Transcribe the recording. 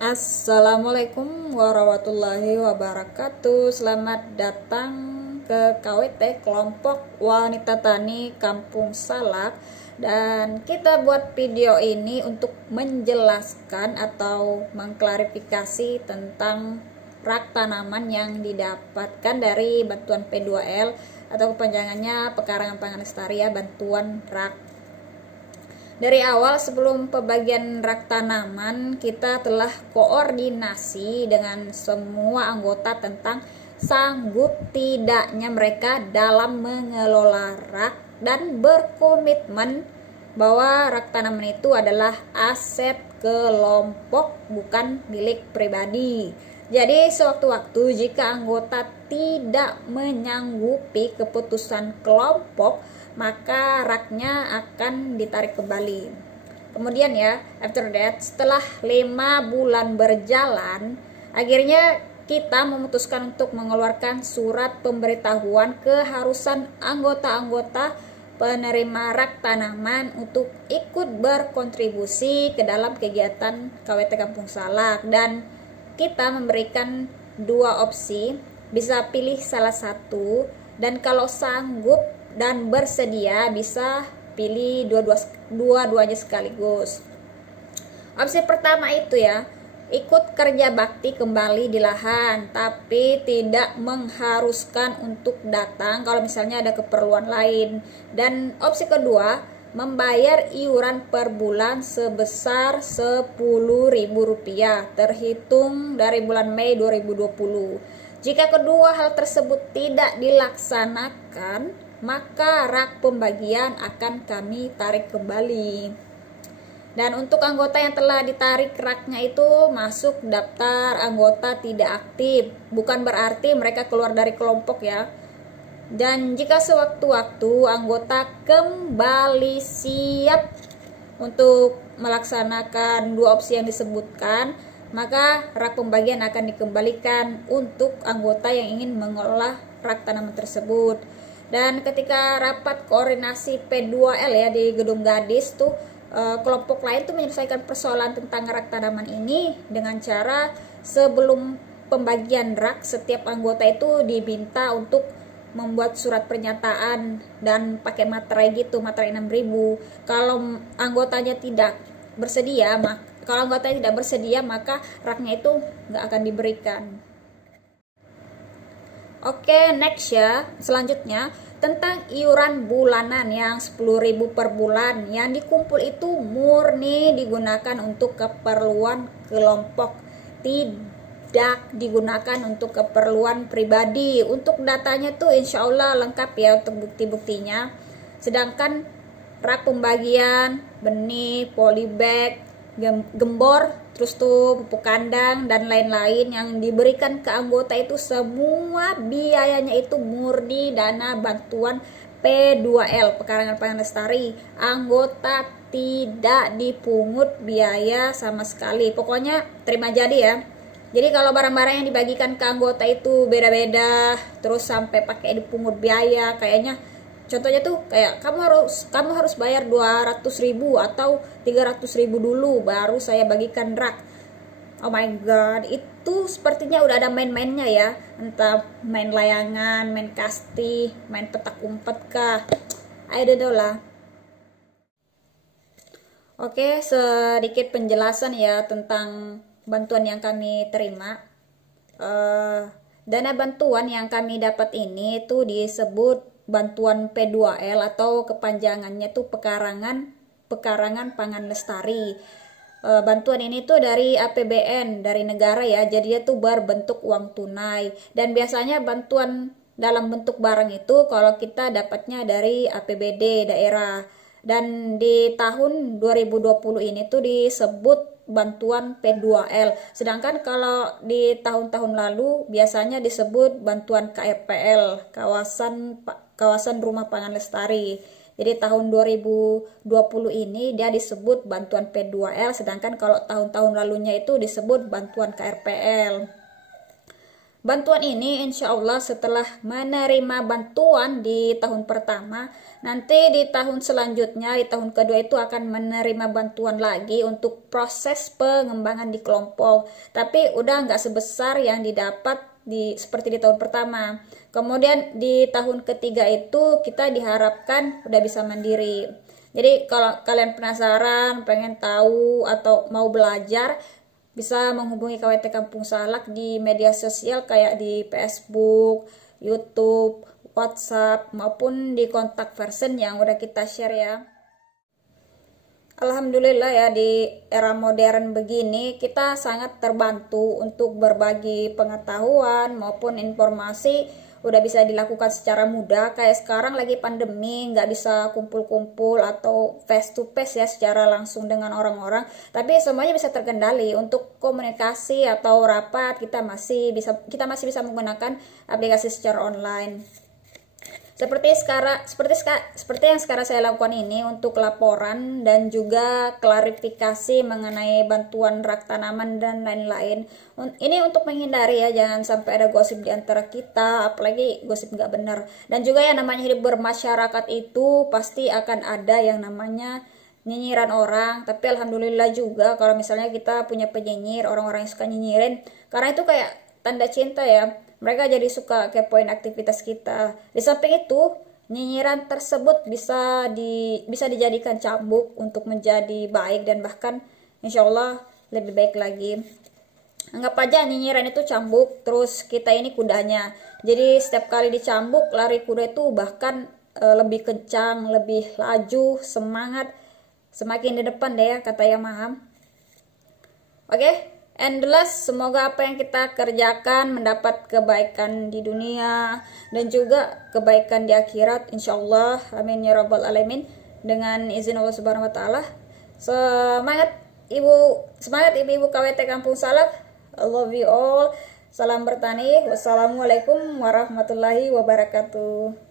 Assalamualaikum warahmatullahi wabarakatuh. Selamat datang ke KWT kelompok wanita tani Kampung Salak. Dan kita buat video ini untuk menjelaskan atau mengklarifikasi tentang rak tanaman yang didapatkan dari bantuan P2L atau kepanjangannya Pekarangan Pangan Lestari ya, bantuan rak. Dari awal sebelum pembagian rak tanaman, kita telah koordinasi dengan semua anggota tentang sanggup tidaknya mereka dalam mengelola rak dan berkomitmen bahwa rak tanaman itu adalah aset kelompok, bukan milik pribadi. Jadi sewaktu-waktu jika anggota tidak menyanggupi keputusan kelompok, maka raknya akan ditarik kembali. Kemudian ya, after that, setelah 5 bulan berjalan, akhirnya kita memutuskan untuk mengeluarkan surat pemberitahuan keharusan anggota-anggota penerima rak tanaman untuk ikut berkontribusi ke dalam kegiatan KWT Kampung Salak, dan kita memberikan 2 opsi, bisa pilih salah satu, dan kalau sanggup dan bersedia bisa pilih dua-duanya sekaligus. Opsi pertama itu ya, ikut kerja bakti kembali di lahan, tapi tidak mengharuskan untuk datang kalau misalnya ada keperluan lain. Dan opsi kedua, membayar iuran per bulan sebesar Rp10.000 terhitung dari bulan Mei 2020. Jika kedua hal tersebut tidak dilaksanakan, maka rak pembagian akan kami tarik kembali. Dan untuk anggota yang telah ditarik raknya itu masuk daftar anggota tidak aktif, bukan berarti mereka keluar dari kelompok ya. Dan jika sewaktu-waktu anggota kembali siap untuk melaksanakan 2 opsi yang disebutkan, maka rak pembagian akan dikembalikan untuk anggota yang ingin mengelola rak tanaman tersebut. Dan ketika rapat koordinasi P2L ya di Gedung Gadis tuh, kelompok lain tuh menyelesaikan persoalan tentang rak tanaman ini dengan cara sebelum pembagian rak, setiap anggota itu diminta untuk membuat surat pernyataan dan pakai materai gitu, materai 6.000. Kalau anggotanya tidak bersedia, maka raknya itu nggak akan diberikan. Oke, next ya. Selanjutnya tentang iuran bulanan yang 10.000 per bulan yang dikumpul itu murni digunakan untuk keperluan kelompok, tidak digunakan untuk keperluan pribadi. Untuk datanya tuh insya Allah lengkap ya untuk bukti-buktinya. Sedangkan rak pembagian, benih, polybag, gembor, terus tuh pupuk kandang dan lain-lain yang diberikan ke anggota itu semua biayanya itu murni dana bantuan P2L, Pekarangan Pangan Lestari. Anggota tidak dipungut biaya sama sekali. Pokoknya terima jadi ya. Jadi kalau barang-barang yang dibagikan ke anggota itu beda-beda, terus sampai pakai dipungut biaya, kayaknya contohnya tuh kayak kamu harus bayar 200.000 atau 300.000 dulu baru saya bagikan rak. Oh my god, itu sepertinya udah ada main-mainnya ya, entah main layangan, main kasti, main petak umpet kah, I don't know lah. Oke, sedikit penjelasan ya tentang bantuan yang kami terima. Dana bantuan yang kami dapat ini tuh disebut bantuan P2L atau kepanjangannya tuh Pekarangan Pangan Lestari. Bantuan ini tuh dari APBN, dari negara ya, jadi dia tuh berbentuk uang tunai. Dan biasanya bantuan dalam bentuk barang itu kalau kita dapatnya dari APBD daerah. Dan di tahun 2020 ini tuh disebut bantuan P2L. Sedangkan kalau di tahun-tahun lalu biasanya disebut bantuan KRPL, kawasan Rumah Pangan Lestari. Jadi tahun 2020 ini dia disebut bantuan P2L, sedangkan kalau tahun-tahun lalunya itu disebut bantuan KRPL. Bantuan ini insya Allah setelah menerima bantuan di tahun pertama, nanti di tahun selanjutnya, di tahun kedua itu akan menerima bantuan lagi untuk proses pengembangan di kelompok. Tapi udah nggak sebesar yang didapat seperti di tahun pertama. Kemudian di tahun ketiga itu kita diharapkan udah bisa mandiri. Jadi kalau kalian penasaran, pengen tahu atau mau belajar, bisa menghubungi KWT Kampung Salak di media sosial kayak di Facebook, YouTube, WhatsApp, maupun di kontak person yang udah kita share ya. Alhamdulillah ya, di era modern begini kita sangat terbantu untuk berbagi pengetahuan maupun informasi udah bisa dilakukan secara mudah. Kayak sekarang lagi pandemi, nggak bisa kumpul-kumpul atau face to face ya secara langsung dengan orang-orang, tapi semuanya bisa terkendali. Untuk komunikasi atau rapat kita masih bisa menggunakan aplikasi secara online. Seperti yang sekarang saya lakukan ini untuk laporan dan juga klarifikasi mengenai bantuan rak tanaman dan lain-lain. Ini untuk menghindari ya, jangan sampai ada gosip di antara kita, apalagi gosip nggak benar. Dan juga yang namanya hidup bermasyarakat itu pasti akan ada yang namanya nyinyiran orang. Tapi alhamdulillah juga kalau misalnya kita punya penyinyir, orang-orang yang suka nyinyirin, karena itu kayak tanda cinta ya. Mereka jadi suka kepoin aktivitas kita. Di samping itu, nyinyiran tersebut bisa dijadikan cambuk untuk menjadi baik dan bahkan insya Allah lebih baik lagi. Anggap aja nyinyiran itu cambuk, terus kita ini kudanya. Jadi setiap kali dicambuk, lari kuda itu bahkan lebih kencang, lebih laju, semangat, semakin di depan deh ya, kata Yang Maha. Oke? Endless, semoga apa yang kita kerjakan mendapat kebaikan di dunia dan juga kebaikan di akhirat, insyaallah, amin ya rabbal alamin, dengan izin Allah subhanahu wa ta'ala. Semangat ibu-ibu KWT Kampung Salak, I love you all, salam bertani, wassalamualaikum warahmatullahi wabarakatuh.